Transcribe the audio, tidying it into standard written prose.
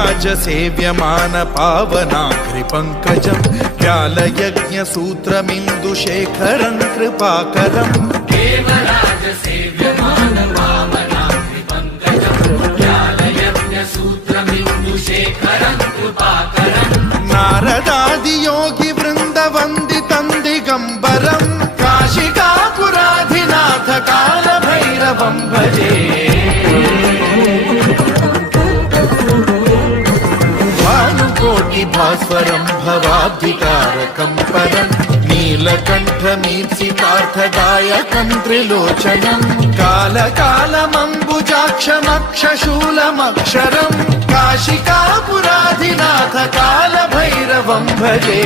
देवराज सेव्यमान पावनाघ्रिपङ्कजं व्यालयज्ञसूत्रमिन्दुशेखरं कृपाकरम् देवराज सेव्यमान पावनाघ्रिपङ्कजं व्यालयज्ञसूत्रमिन्दुशेखरं कृपाकरम् नारदादियोगिवृन्दवन्दितं दिगम्बरं काशिकापुराधिनाथ कालभैरवं भजे भास्वरं भवाब्धिकारकं परं नीलकण्ठमीप्सितार्थदायकं त्रिलोचनं कालकालमम्बुजाक्षमक्षशूलमक्षरं काशिकापुराधिनाथ कालभैरवं भजे